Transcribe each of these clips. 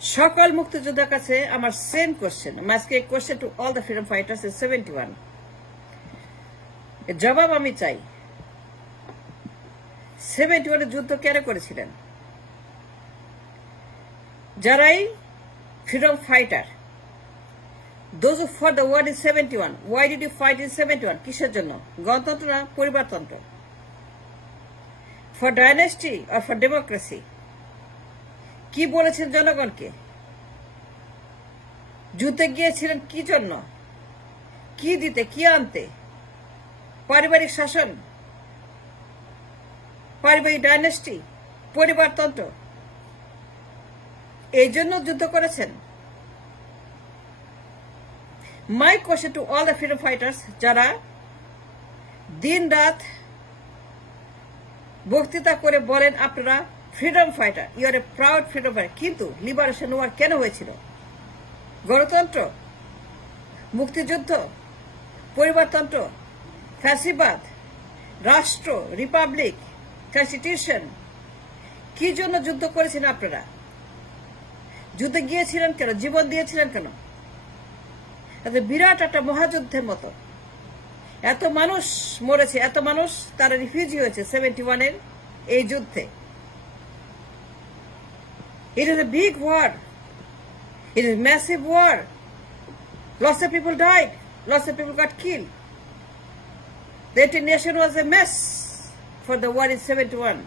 সকল মুক্তিযোদ্ধার কাছে আমার সেম কোশ্চেন, আজকে question to all the freedom fighters is 71। জবাব আমি চাই। 71 যুদ্ধ কেন করেছিলেন? যারাই freedom fighter, those who fought the war in 71, why did you fight in 71? কিসের জন্য? গণতন্ত্র না পরিবারতন্ত্র? for dynasty or for democracy? কি বলেছেন জনগণকে? যুদ্ধে গিয়েছিলেন কি জন্য? কি দিতে, কি আনতে? পারিবারিক শাসন, পারিবারিক ডাইনেস্টি, পরিবারতন্ত্র, এই জন্য যুদ্ধ করেছেন? My question to all the freedom fighters, যারা দিন রাত বক্তৃতা করে বলেন আপনারা freedom fighter, you are a proud freedom fighter, কিন্তু লিবারেশন ওয়ার কেন হয়েছিল? গণতন্ত্র, মুক্তিযুদ্ধ, পরিবারতন্ত্র, ফ্যাসিবাদ, রাষ্ট্র, রিপাবলিক, কনস্টিটিউশন, কি জন্য যুদ্ধ করেছেন আপনারা? যুদ্ধে গিয়েছিলেন কেন? জীবন দিয়েছিলেন কেন? বিরাট একটা মহাযুদ্ধের মতো এত মানুষ মরেছে, এত মানুষ তারা রিফিউজি হয়েছে 71 এই যুদ্ধে। It is a big war. It is a massive war. Lots of people died. Lots of people got killed. The entire nation was a mess for the war in 71.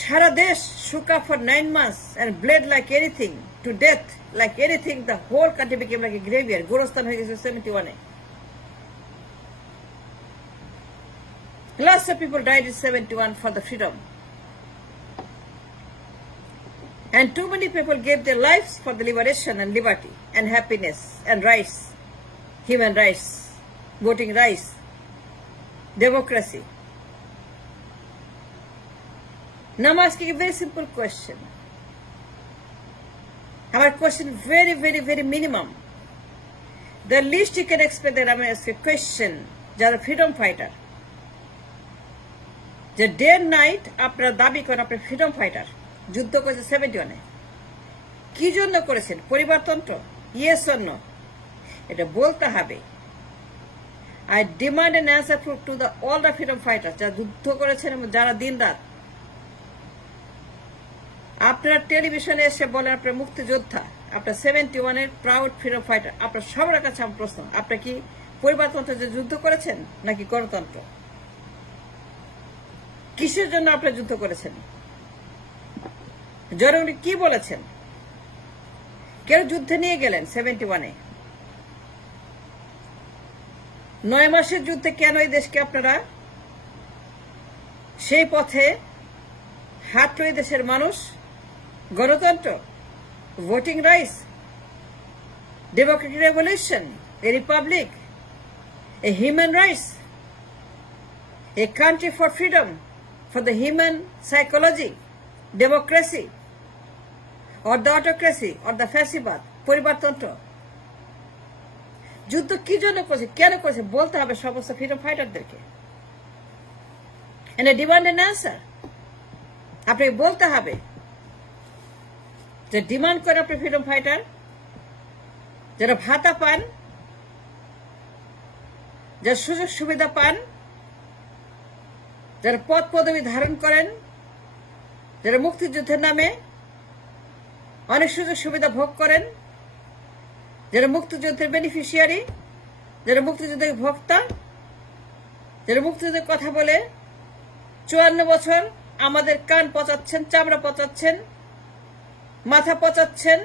সারা দেশ shook up for 9 months and bled like anything, to death like anything. The whole country became like a graveyard. গোরস্থান হয়ে গেছে 71-এ। Lots of people died in 71 for the freedom. And too many people gave their lives for the liberation and liberty and happiness and rights, human rights, voting rights, democracy. Now I'm asking a very simple question. Our question very, very, very minimum. The least you can expect that I'm asking a question, যারা freedom fighter, যে day night আপনারা দাবি করেন আপনি freedom fighter, যুদ্ধ করেছে 71-এ, কি জন্য করেছেন? পরিবারতন্ত্র? Yes or no? এটা বলতে হবে। I demand an answer to the all the freedom fighter, যারা যুদ্ধ করেছেন এবং যারা দিন রাত। আপনারা টেলিভিশনে এসে বলেন আপনার মুক্তিযোদ্ধা, আপনার 71-এর প্রাউড ফ্রিডম ফাইটার। আপনার সবার কাছে আমার প্রশ্ন, আপনার কি পরিবারতন্ত্র যে যুদ্ধ করেছেন নাকি গণতন্ত্র? কিসের জন্য আপনি যুদ্ধ করেছেন? জনগণ কি বলেছেন? কেন যুদ্ধে নিয়ে গেলেন 71-এ? 9 মাসের যুদ্ধে কেন এই দেশকে আপনারা সেই পথে হাঁটল? এই দেশের মানুষ গণতন্ত্র, voting rights, Democratic revolution, A Republic, a human rights, a country for freedom, for the human psychology, democracy, or the autocracy, or the fascibad, পরিবারতন্ত্র। যুদ্ধ কি জন্য করেছে, কেন করেছে বলতে হবে সমস্ত freedom ফাইটারদেরকে। and a demand an answer, আপনাকে বলতে হবে যে ডিমান্ড করে আপনি ফ্রিডম ফাইটার, যারা ভাতা পান, যারা সুযোগ সুবিধা পান, যারা পদ পদবি ধারণ করেন, যারা মুক্তিযুদ্ধের নামে অনেক সুযোগ সুবিধা ভোগ করেন, যারা মুক্তিযুদ্ধের বেনিফিশিয়ারি, যারা মুক্তিযুদ্ধের ভোক্তা, যারা মুক্তিযুদ্ধের কথা বলে 54 বছর আমাদের কান পচাচ্ছেন, চামড়া পচাচ্ছেন, মাথা পচাচ্ছেন।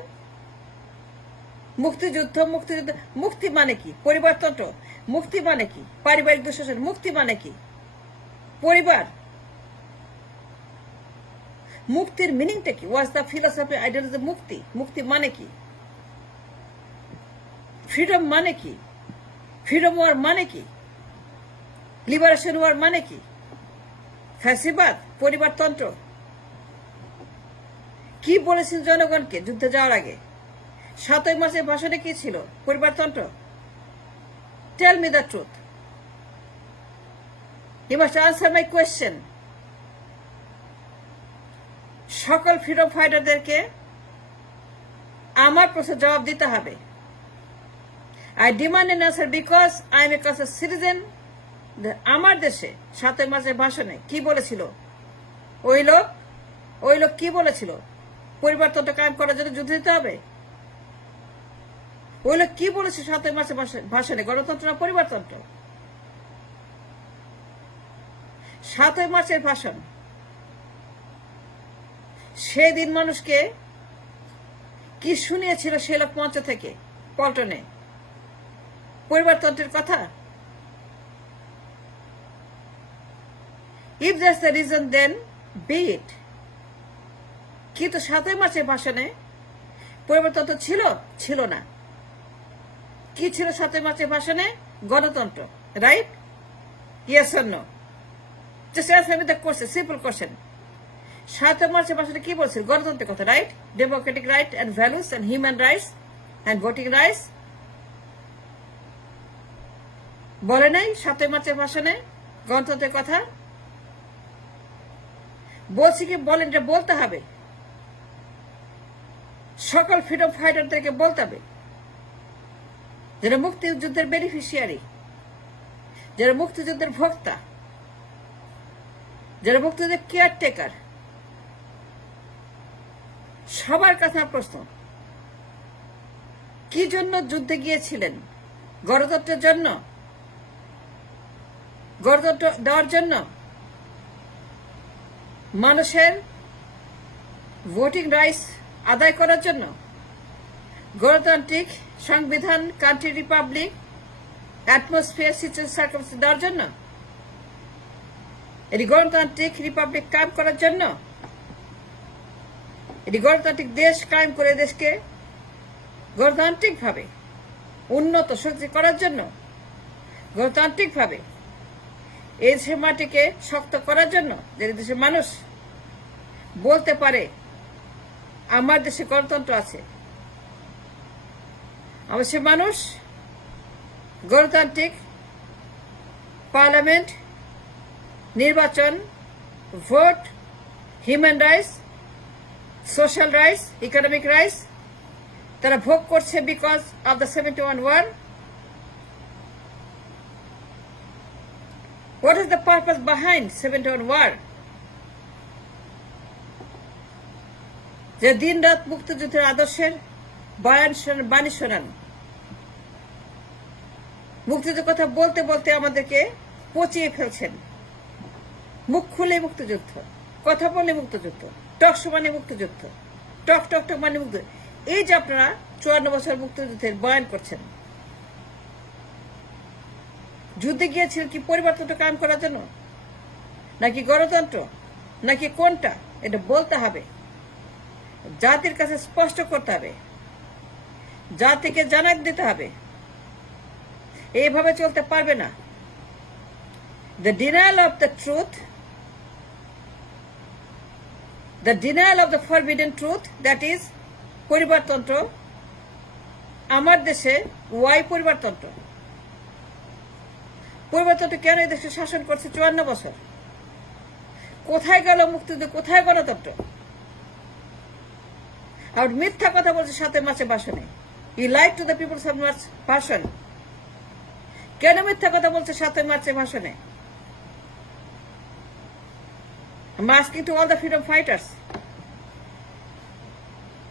মুক্তিযুদ্ধ, মুক্তিযুদ্ধ, মুক্তি মানে কি? পরিবারতন্ত্র, মুক্তি মানে কি? পারিবারিক দুঃশাসন, মুক্তি মানে কি? পরিবার, মুক্তির মিনিংটা কি? ওয়াজ দ্য ফিলোসফি আইডিয়ালজি মুক্তি? মুক্তি মানে কি? ফ্রিডম মানে কি? ফ্রিডম ওয়ার মানে কি? লিবারেশন ওয়ার মানে কি? ফ্যাসিবাদ, পরিবারতন্ত্র। কি বলেছেন জনগণকে যুদ্ধে যাওয়ার আগে? 7 মাসের ভাষণে কি ছিল? পরিবারতন্ত্র। Tell me the truth. You must answer my question. সকল ফ্রিডম ফাইটারদেরকে আমার প্রশ্নের জবাব দিতে হবে। I demand an answer because I am a concerned citizen. আমার দেশে 7 মার্চের ভাষণে কি বলেছিল ওই লোক কি বলেছিল? পরিবারতন্ত্র কায়েম করার জন্য যুদ্ধ দিতে হবে। ওই লোক কি বলেছে 7 মার্চের ভাষণে? গণতন্ত্র না পরিবারতন্ত্র? 7 মার্চের ভাষণ সেদিন মানুষকে কি শুনিয়েছিল সে লোক মঞ্চ থেকে পল্টনে? পরিবারতন্ত্রের কথা? If that's the reason, then be it. কিন্তু 7 মার্চের ভাষণে পরিবারতন্ত্র ছিল না। কি ছিল 7 মার্চের ভাষণে? গণতন্ত্র, right? Yes or no? Just answer me the question, simple question. 7 মার্চের ভাষণে কি বলছিল? গণতন্ত্রের কথা, right? Democratic right and values and human rights and voting rights বলে নাই 7 মার্চের ভাষণে গণতন্ত্রের কথা? বলছি কি বলেন, এটা বলতে হবে। সকল ফ্রিডম ফাইটারদেরকে বলতে হবে, যারা মুক্তিযুদ্ধের বেনিফিশিয়ারি, যারা মুক্তিযুদ্ধের ভোক্তা, যারা মুক্তিযুদ্ধের কেয়ারটেকার, সবার কাছে প্রশ্ন, কি জন্য যুদ্ধে গিয়েছিলেন? গণতন্ত্রের জন্য? গণতন্ত্র দেওয়ার জন্য? মানুষের ভোটিং রাইটস আদায় করার জন্য? গণতান্ত্রিক সংবিধান, country, Republic, atmosphere, situation, circumstance দেওয়ার জন্য? এটি গণতান্ত্রিক রিপাবলিক কায়েম করার জন্য? এটি গণতান্ত্রিক দেশ কায়েম করে দেশকে গণতান্ত্রিকভাবে উন্নত শক্তি করার জন্য? গণতান্ত্রিকভাবে এই দেশের মাটিকে শক্ত করার জন্য, যে দেশের মানুষ বলতে পারে আমার দেশে গণতন্ত্র আছে, আমার সে মানুষ গণতান্ত্রিক পার্লামেন্ট, নির্বাচন, vote, human rights, social rights, economic rights তারা ভোগ করছে because of the 71 war. What is the purpose behind 71 war? যে দিন রাত মুক্তিযুদ্ধের আদর্শের বাণী শোনান, মুক্তিযুদ্ধের কথা বলতে বলতে আমাদেরকে পচিয়ে ফেলছেন। মুখ খুলে মুক্তিযুদ্ধ, কথা বলে মুক্তিযুদ্ধ, টকশো মানে মুক্তিযুদ্ধ, টক মানে মুক্তিযুদ্ধ। এই যে আপনারা 54 বছর মুক্তিযুদ্ধের বয়ান করছেন, যুদ্ধে গিয়েছিলেন কি পরিবারতন্ত্র কায়েম করার জন্য, নাকি গণতন্ত্র, নাকি কোনটা? এটা বলতে হবে, জাতির কাছে স্পষ্ট করতে হবে, জাতিকে জানাক দিতে হবে। এইভাবে চলতে পারবে না। The denial of the truth, the denial of the forbidden truth, that is পরিবারতন্ত্র। আমার দেশে ওয়াই পরিবারতন্ত্র? পরিবারতন্ত্র কেন এই দেশে শাসন করছে 54 বছর? কোথায় গেল মুক্তিযুদ্ধ? কোথায় গণতন্ত্র? আর মিথ্যা কথা বলছে 7 মার্চের ভাষণে। I like to the peoples of March ভাষণ। কেন মিথ্যা কথা বলছে 7 মার্চের ভাষণে? I'm asking to all the freedom fighters,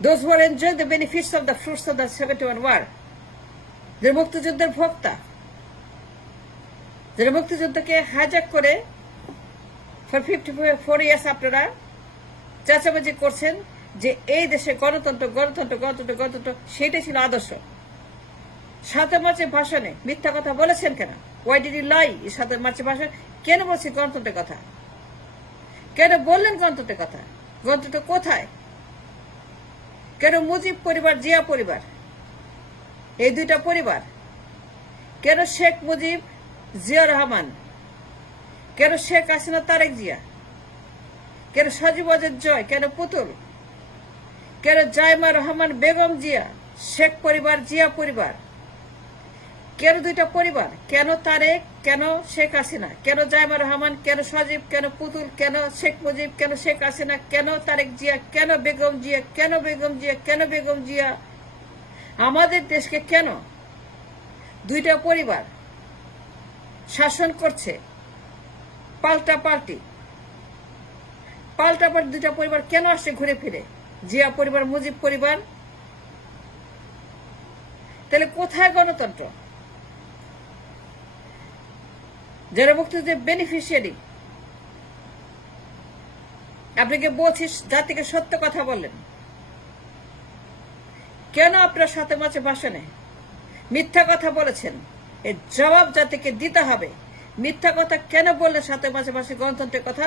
those who are enjoying the benefits of the fruits of the 71 war, যারা মুক্তিযুদ্ধের ভোক্তা, যারা মুক্তিযুদ্ধকে হাইজ্যাক করে ফর 54 ইয়ার্স আপনারা চাচাবাজি করছেন যে এই দেশে গণতন্ত্র, গণতন্ত্র, গণতন্ত্র, গণতন্ত্র, সেটাই ছিল আদর্শ। 7 মার্চের ভাষণে মিথ্যা কথা বলেছেন কেন? Why did you lie? 7 মার্চের ভাষণে কেন বলছেন গণতন্ত্রের কথা? কেন বললেন গণতন্ত্রের কথা? গণতন্ত্র কোথায়? কেন মুজিব পরিবার, জিয়া পরিবার, এই দুইটা পরিবার? কেন শেখ মুজিব, জিয়া রহমান? কেন শেখ হাসিনা, তারেক জিয়া? কেন সজীব ওয়াজেদ জয়? কেন পুতুল? কেন জাইমা রহমান বেগম জিয়া? শেখ পরিবার, জিয়া পরিবার কেন দুইটা পরিবার? কেন তারেক, কেন শেখ হাসিনা, কেন জাইমা রহমান, কেন সজীব, কেন পুতুল, কেন শেখ মুজিব, কেন শেখ হাসিনা, কেন তারেক জিয়া, কেন বেগম জিয়া, কেন বেগম জিয়া, কেন বেগম জিয়া? আমাদের দেশকে কেন দুইটা পরিবার শাসন করছে? পাল্টাপাল্টি দুইটা পরিবার কেন আসছে ঘুরে ফিরে? জিয়া পরিবার, মুজিব পরিবার। তাহলে কোথায় গণতন্ত্র? যারা মুক্তিযুদ্ধের বেনিফিশিয়ারি, আপনাকে বলছি জাতিকে সত্য কথা বললেন, কেন আপনার সাথে মাঝে ভাষণে মিথ্যা কথা বলেছেন? এর জবাব জাতিকে দিতে হবে। মিথ্যা কথা কেন বললে সাথে মাঝে ভাষে গণতন্ত্রের কথা?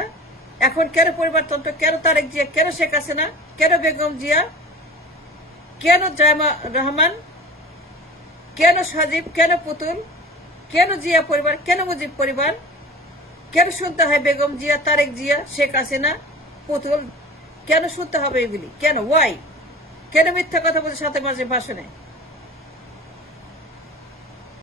এখন কেন পরিবারতন্ত্র? কেন তারেক জিয়া, কেন শেখ হাসিনা, কেন বেগম জিয়া, কেন জাইমা রহমান, কেন সজীব, কেন পুতুল, কেন জিয়া পরিবার, কেন মুজিব পরিবার? কেন শুনতে হয় বেগম জিয়া, তারেক জিয়া, শেখ হাসিনা, পুতুল? কেন শুনতে হবে এগুলি? কেন? ওয়াই? কেন মিথ্যা কথা বলছে সাথে মাঝে ভাষণে?